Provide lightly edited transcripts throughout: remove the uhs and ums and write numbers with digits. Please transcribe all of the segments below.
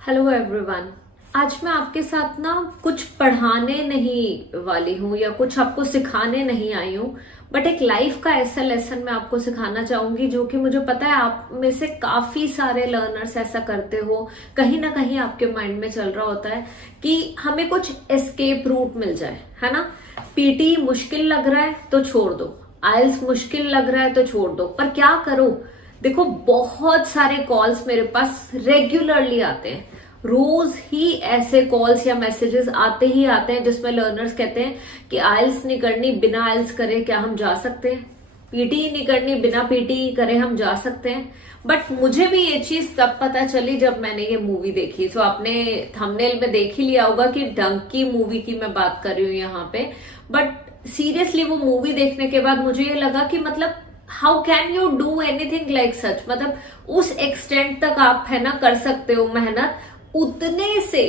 Hello everyone. आज मैं आपके साथ ना कुछ पढ़ाने नहीं वाली हूँ या कुछ आपको सिखाने नहीं आई हूँ, बट एक लाइफ का ऐसा लेसन मैं आपको सिखाना चाहूंगी जो कि मुझे पता है आप में से काफी सारे लर्नर्स ऐसा करते हो। कहीं ना कहीं आपके माइंड में चल रहा होता है कि हमें कुछ एस्केप रूट मिल जाए, है ना। पीटी मुश्किल लग रहा है तो छोड़ दो, आइल्स मुश्किल लग रहा है तो छोड़ दो, पर क्या करो। देखो, बहुत सारे कॉल्स मेरे पास रेगुलरली आते हैं, रोज ही ऐसे कॉल्स या मैसेजेस आते ही आते हैं जिसमें लर्नर्स कहते हैं कि आइल्स नहीं करनी, बिना आइल्स करे क्या हम जा सकते हैं, पीटी नहीं करनी, बिना पीटी करे हम जा सकते हैं। बट मुझे भी ये चीज तब पता चली जब मैंने ये मूवी देखी। तो आपने थंबनेल में देख ही लिया होगा कि डंकी मूवी की मैं बात कर रही हूँ यहाँ पे। बट सीरियसली वो मूवी देखने के बाद मुझे ये लगा कि मतलब how can you do anything like such, मतलब उस एक्सटेंट तक आप है ना कर सकते हो मेहनत, उतने से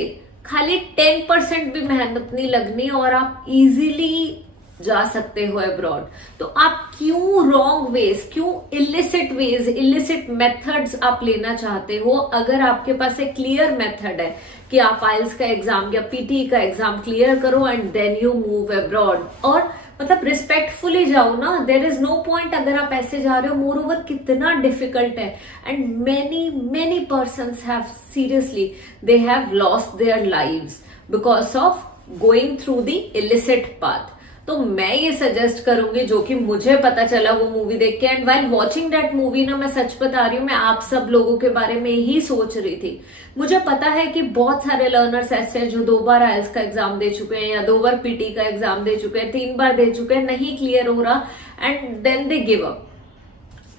खाली 10% भी मेहनत नहीं लगनी और आप इजीली जा सकते हो अब्रॉड। तो आप क्यों रॉन्ग वेज, क्यों इलिसिट मेथड्स आप लेना चाहते हो, अगर आपके पास एक क्लियर मेथड है कि आप आइल्स का एग्जाम या पीटी का एग्जाम क्लियर करो and then you move abroad, और मतलब रिस्पेक्टफुली जाओ ना। देर इज नो पॉइंट अगर आप ऐसे जा रहे हो। मोर ओवर कितना डिफिकल्ट है, and many persons have seriously they have lost their lives because of going through the illicit path. तो मैं ये सजेस्ट करूंगी जो कि मुझे पता चला वो मूवी देख के, and while watching that movie ना, मैं सच बता रही हूँ, मैं आप सब लोगों के बारे में ही सोच रही थी। मुझे पता है कि बहुत सारे लर्नर्स ऐसे हैं जो 2 बार आइल्स का एग्जाम दे चुके हैं या 2 बार पीटी का एग्जाम दे चुके हैं, 3 बार दे चुके हैं, नहीं क्लियर हो रहा and then they give up.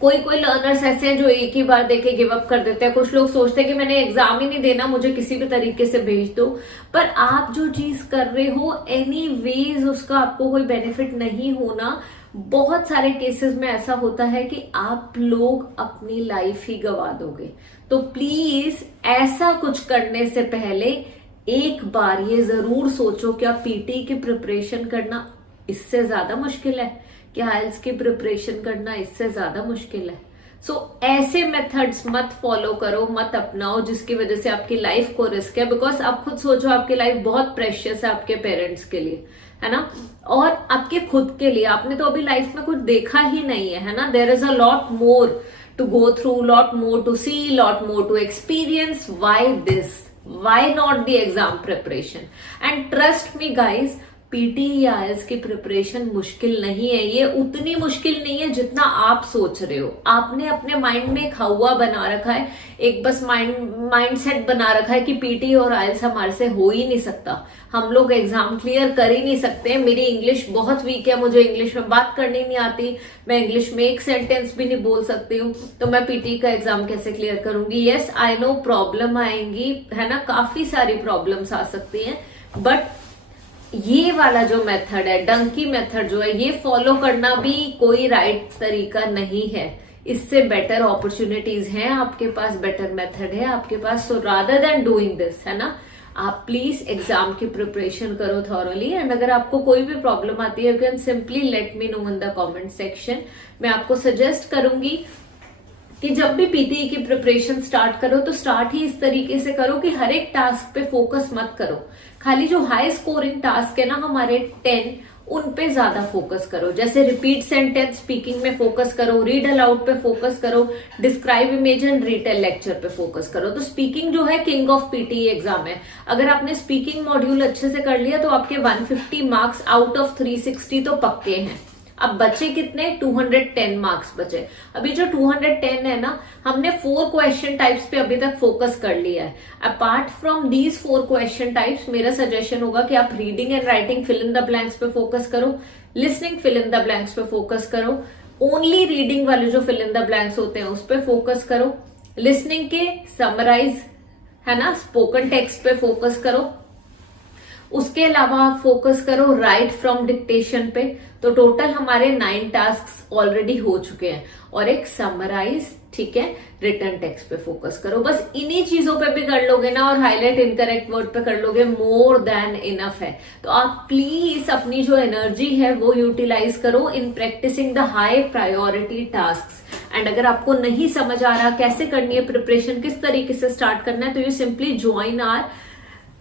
कोई लर्नर्स ऐसे हैं जो एक ही बार देके गिव अप कर देते हैं। कुछ लोग सोचते हैं कि मैंने एग्जाम ही नहीं देना, मुझे किसी भी तरीके से भेज दो। पर आप जो चीज कर रहे हो एनीवेज उसका आपको कोई बेनिफिट नहीं होना। बहुत सारे केसेस में ऐसा होता है कि आप लोग अपनी लाइफ ही गवा दोगे। तो प्लीज ऐसा कुछ करने से पहले एक बार ये जरूर सोचो क्या पीटी की प्रिपरेशन करना इससे ज्यादा मुश्किल है, कि आइल्स की प्रिपरेशन करना इससे ज्यादा मुश्किल है। सो ऐसे मेथड्स मत फॉलो करो, मत अपनाओ जिसकी वजह से आपकी लाइफ को रिस्क है। बिकॉज आप खुद सोचो, आपकी लाइफ बहुत प्रेशियस है आपके पेरेंट्स के लिए, है ना, और आपके खुद के लिए। आपने तो अभी लाइफ में कुछ देखा ही नहीं है ना। There is a lot more to go through, lot more to see, lot more to experience. Why this, why not the exam preparation? And trust me guys, PT या आइल्स की प्रिपरेशन मुश्किल नहीं है। ये उतनी मुश्किल नहीं है जितना आप सोच रहे हो। आपने अपने माइंड में एक हवा बना रखा है, एक बस माइंड सेट बना रखा है कि पीटी और आइल्स हमारे से हो ही नहीं सकता, हम लोग एग्जाम क्लियर कर ही नहीं सकते। मेरी इंग्लिश बहुत वीक है, मुझे इंग्लिश में बात करनी नहीं आती, मैं इंग्लिश में एक सेंटेंस भी नहीं बोल सकती हूँ, तो मैं पीटी का एग्जाम कैसे क्लियर करूंगी। यस आई नो प्रॉब्लम आएंगी, है ना, काफी सारी प्रॉब्लम्स आ सकती हैं, बट ये वाला जो मेथड है, डंकी मेथड जो है, ये फॉलो करना भी कोई राइट तरीका नहीं है। इससे बेटर अपॉर्चुनिटीज हैं आपके पास, बेटर मेथड है आपके पास। So rather than doing this, है ना, आप प्लीज एग्जाम की प्रिपरेशन करो थॉरली। एंड अगर आपको कोई भी प्रॉब्लम आती है, you can simply let me know in the comment section. मैं आपको सजेस्ट करूंगी कि जब भी पीटी की प्रिपरेशन स्टार्ट करो तो स्टार्ट ही इस तरीके से करो कि हर एक टास्क पे फोकस मत करो। खाली जो हाई स्कोरिंग टास्क है ना हमारे 10, उन पे ज्यादा फोकस करो। जैसे रिपीट सेंटेंस स्पीकिंग में फोकस करो, रीड अलाउड पे फोकस करो, describe image and retail lecture पे फोकस करो। तो स्पीकिंग जो है किंग ऑफ पीटी एग्जाम है। अगर आपने स्पीकिंग मॉड्यूल अच्छे से कर लिया तो आपके 150 मार्क्स आउट ऑफ 360 तो पक्के हैं। अब बचे कितने? 210 मार्क्स बचे। अभी जो 210 है ना, हमने 4 क्वेश्चन टाइप्स पे अभी तक फोकस कर लिया है। Apart from these 4 question types, मेरा सजेशन होगा कि आप reading and writing fill in the blanks पे फोकस करो, listening fill in the blanks पे फोकस करो, ओनली रीडिंग वाले जो फिल इन द ब्लैंक्स होते हैं उस पे फोकस करो, लिसनिंग के समराइज, है ना, स्पोकन टेक्स्ट पे फोकस करो। उसके अलावा आप फोकस करो राइट फ्रॉम डिक्टेशन पे। तो टोटल हमारे 9 टास्क ऑलरेडी हो चुके हैं, और एक समराइज, ठीक है, रिटर्न टेक्स्ट पे फोकस करो। बस इन्हीं चीजों पे भी कर लोगे ना, और हाईलाइट इनकरेक्ट वर्ड पे कर लोगे, मोर देन इनफ है। तो आप प्लीज अपनी जो एनर्जी है वो यूटिलाइज करो in practicing the high priority task and अगर आपको नहीं समझ आ रहा कैसे करनी है प्रिपरेशन, किस तरीके से स्टार्ट करना है, तो you simply join are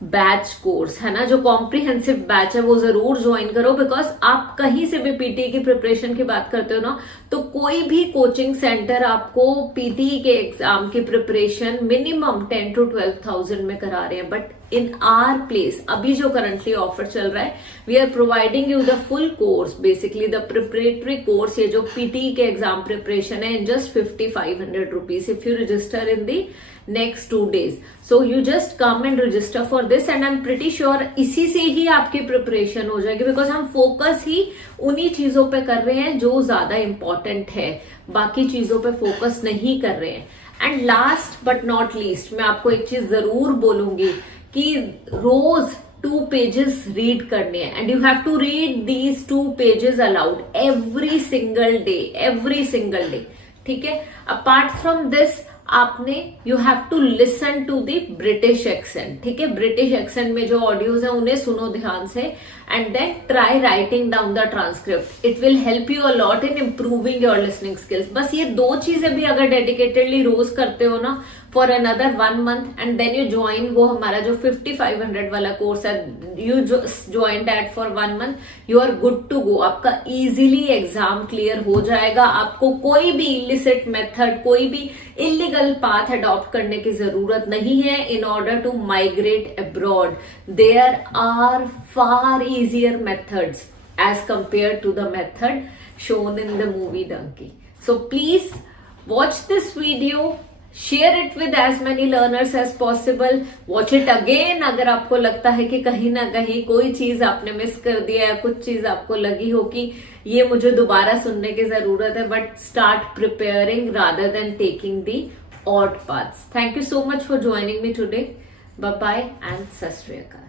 batch course, है ना, जो कॉम्प्रिहेंसिव बैच है वो जरूर ज्वाइन करो। बिकॉज आप कहीं से भी पीटी की प्रिपरेशन की बात करते हो ना, तो कोई भी कोचिंग सेंटर आपको पीटी के एग्जाम की प्रिपरेशन मिनिमम 10 to 12,000 में करा रहे हैं। बट इन आर प्लेस अभी जो करंटली ऑफर चल रहा है, we are providing you the full course, basically the preparatory course, ये जो पीटी के एग्जाम प्रिपरेशन है, in just 5,500 rupees if you register in the next 2 days. So you just come and register for this and I'm pretty sure इसी से ही आपकी preparation हो जाएगी, because हम फोकस ही उन्हीं चीजों पे कर रहे हैं जो ज्यादा इंपॉर्टेंट है, बाकी चीजों पे फोकस नहीं कर रहे हैं। And last but not least, मैं आपको एक चीज जरूर बोलूंगी कि रोज 2 pages रीड करने हैं and you have to read these 2 pages aloud every single day, ठीक है। अपार्ट फ्रॉम दिस आपने you have to listen to the British accent, ठीक है। ब्रिटिश एक्सेंट में जो ऑडियोज है उन्हें सुनो ध्यान से and then try writing down the transcript. It will help you a lot in improving your listening skills. बस ये 2 चीजें भी अगर डेडिकेटेडली रोज करते हो ना for another 1 month and then you join वो हमारा जो 5,500 वाला कोर्स है, you join that for 1 month, you are good to go. आपका इजीली एग्जाम क्लियर हो जाएगा। आपको कोई भी इलिसिट मेथड, कोई भी इलीगल पाथ अडॉप्ट करने की जरूरत नहीं है in order to migrate abroad. There are far easier methods as compared to the method shown in the movie Donkey. So please watch this video, share it with as many learners as possible, watch it again अगर आपको लगता है कि कहीं ना कहीं कोई चीज आपने मिस कर दिया या कुछ चीज आपको लगी हो कि ये मुझे दोबारा सुनने की जरूरत है, but start preparing rather than taking the odd paths. Thank you so much for joining me today. Bye bye and सत श्री अकाल।